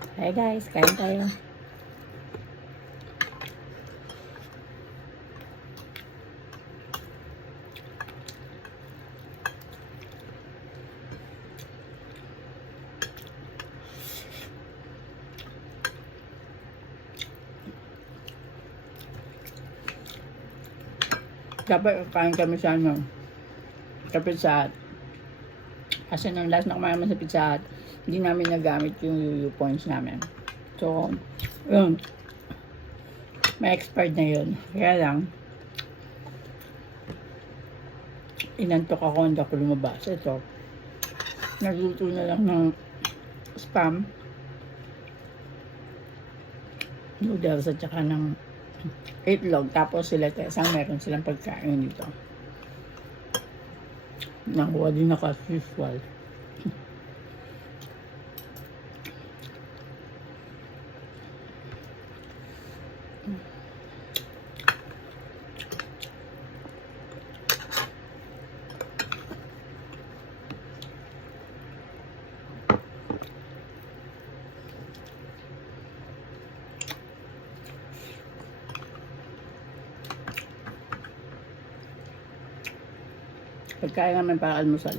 Hey guys, kain tayo. Dapat kain kami sa sa Pizza Hut. Kasi nung last na kumain naman sa Pizza Hut, hindi namin nagamit yung UU points namin. So, yun. May expired na yun. Kaya lang, inantok ako, hindi ako lumabas. Ito, nagluto na lang ng spam, noodles at saka ng itlog. Tapos sila Tesang, meron silang pagkain dito. Nakuha din ako as usual. Pagkain namin para almusal.